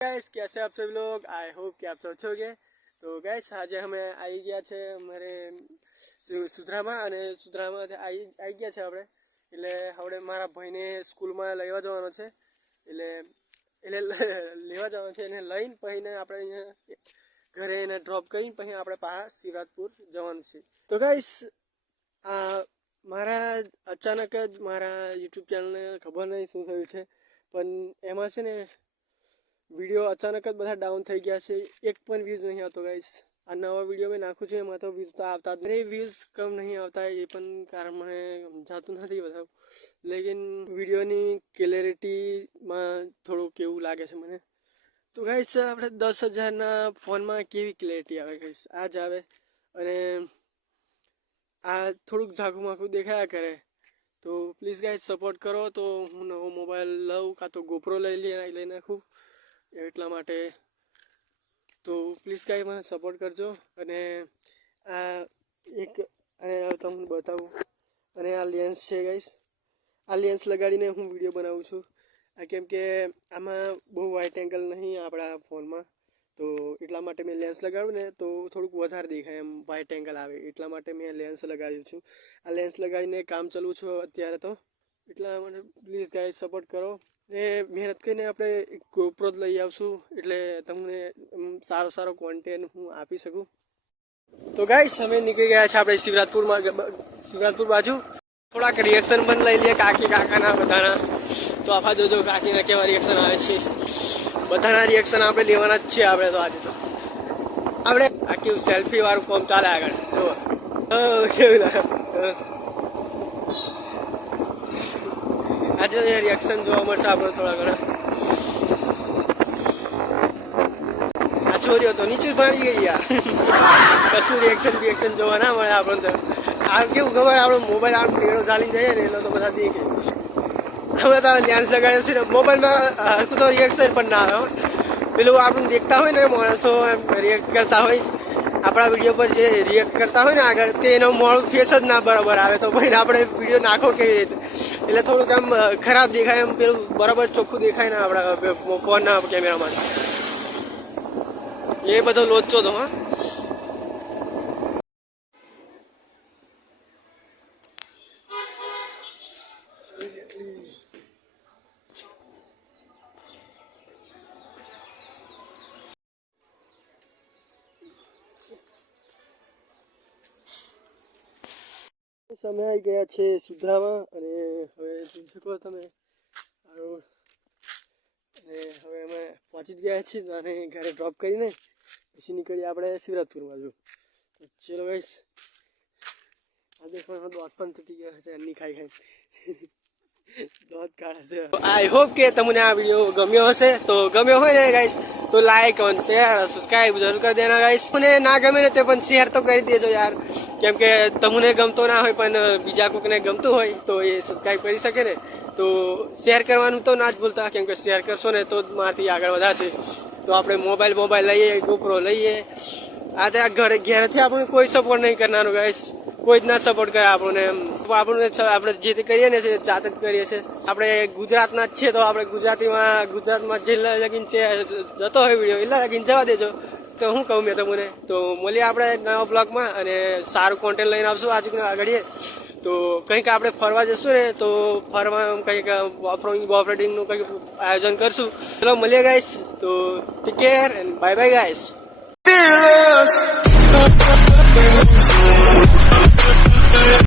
Guys कैसे आप सभी लोग। आई होप कि आप सब अच्छे होंगे। तो गाइस આજે અમે આવી ગયા છે અમારે સુધરામાં અને સુધરામાં આવી ગયા છે આપણે એટલે આપણે મારા ભાઈને સ્કૂલમાં લેવા જવાનો છે એટલે એટલે લેવા જવાનો છે એને લઈને પછી આપણે અહીંયા ઘરે એને ડ્રોપ કરીને પછી આપણે પાછા શિવરાજપુર જવાનું છે। તો ગાઈસ આ મારા અચાનક જ મારા યુટ્યુબ ચેનલને ખબર નહીં શું થયું છે પણ એમાં છે ને वीडियो अचानक ज बधा डाउन थई गया छे। एक पण व्यूज नहीं आतो गाइस। आ नवा वीडियो में नाखू छे एमां तो व्यूज तो आवता ज नहीं, व्यूज कम नहीं आवता है। ये पण कारण मने समजातुं नथी बधा, लेकिन वीडियो नी क्लियरिटी में थोड़ो केवुं लागे छे मने। तो गाइस आपणे 10,000 ना फोन में केवी क्लियरिटी आवे गाइस आज आवे अने आ थोड़ुंक झाकू माकू देखाया करे। तो प्लीज गाइस सपोर्ट करो तो हूँ नवो मोबाइल लऊं का तो गोप्रो लई नाखूं એટલા માટે। તો પ્લીઝ કાંઈ મને સપોર્ટ કરજો અને આ એક તમને બતાવું અને આ લેન્સ છે ગાઈસ। આ લેન્સ લગાડીને હું વિડીયો બનાવું છું કેમ કે આમાં બહુ વાઇટ એંગલ નહીં આપણા ફોનમાં, તો એટલા માટે મેં લેન્સ લગાડું ને તો થોડુંક વધારે દેખાય એમ વાઇટ એંગલ આવે એટલા માટે મેં લેન્સ લગાડ્યું છું। આ લેન્સ લગાડીને કામ ચાલુ છું અત્યારે તો એટલા માટે પ્લીઝ ગાઈસ સપોર્ટ કરો ને મહેનત કરીને આપણે GoPro લઈ આવશું એટલે તમને સારો સારો કોન્ટેન્ટ હું આપી શકું। તો ગાઈસ અમે નીકળી ગયા છે આપણે શિવરાજપુર બાજુ। થોડાક રિએક્શન પણ લઈ લઈએ કાકી કાકાના બધાના। તો આખા જોજો કાકીના કેવા રિએક્શન આવે છે, બધાના રિએક્શન આપણે લેવાના જ છે આપણે તો આજે તો આપણે આખી સેલ્ફી વાળું ફોર્મ ચાલે આગળ જુઓ કેવું લાગે। आज रिएक्शन जो अपने थोड़ा घना आ छोरी तो नीचे भाड़ी गई यार कशु रिएक्शन जो ना मैं आप केव खबर आप मोबाइल आप टेड़ो चाली जाए ने तो बता देखे हमें तो लेंस लगाड़े मोबाइल में हरकू तो रिएक्शन पर ना आए पेलू आप देखता हो ने माणसों रिएक्ट करता हो अपना वीडियो पर जो रिएक्ट करता हो आगे तो मोड़ू फेस ज ना बराबर आए तो भाई आप वीडियो नाखो के रीते એટલે થોડુંક આમ ખરાબ દેખાય એમ પેલું બરાબર ચોખ્ખું દેખાય ને આપણા ફોનના કેમેરામાં એ બધો લોચો તો હા। समय आई गया है सुधरामा અને હવે જોઈ શકો તમે આ રોડ અને હવે અમે પહોંચી જ ગયા છીએ અને ઘરે ડ્રોપ કરીને પછી નીકળી આપણે શિવરાજપુર બાજુ। તો ચલો ગાઈસ આ દેખો દોત પણ તૂટી ગયા છે એની ખાઈ દોત કાઢે છે। आई होप કે તમને આ વિડિયો ગમ્યો હશે। તો ગમ્યો હોય ને ગાઈસ તો લાઈક અને શેર સબસ્ક્રાઇબ જરૂર કરી દેના ગાઈસ। મને ના ગમે ને તે પણ શેર તો કરી દેજો યાર, કેમ કે તમને ગમતો ના હોય પણ બીજા કોઈને ગમતું હોય તો એ સબસ્ક્રાઇબ કરી શકે ને। તો શેર કરવાનું તો ના જ ભૂલતા, કેમ કે શેર કરશો ને તો જ મારાથી આગળ વધાશે। તો આપણે મોબાઈલ લઈએ, GoPro લઈએ। આ તો ઘરેથી આપણને કોઈ સપોર્ટ નહીં કરનારું ગાઈસ, કોઈ જ ના સપોર્ટ કરે આપણને। આપણે જે તે કરીએ ને જાતે જ કરીએ છીએ। આપણે ગુજરાતના જ છીએ તો આપણે ગુજરાતમાં જે લગીન છે જતો હોય વિડીયો એટલા લગીન જવા દેજો। તો હું કહું મેં તમને તો મળીએ આપણે નવા બ્લોગમાં અને સારું કોન્ટેન્ટ લઈને આવશું આજુ આગળીએ। તો કંઈક આપણે ફરવા જશું ને તો ફરવા કંઈક ઓફરોડિંગનું કંઈક આયોજન કરશું। ચલો મળીએ ગાઈસ, તો take care and bye bye guys.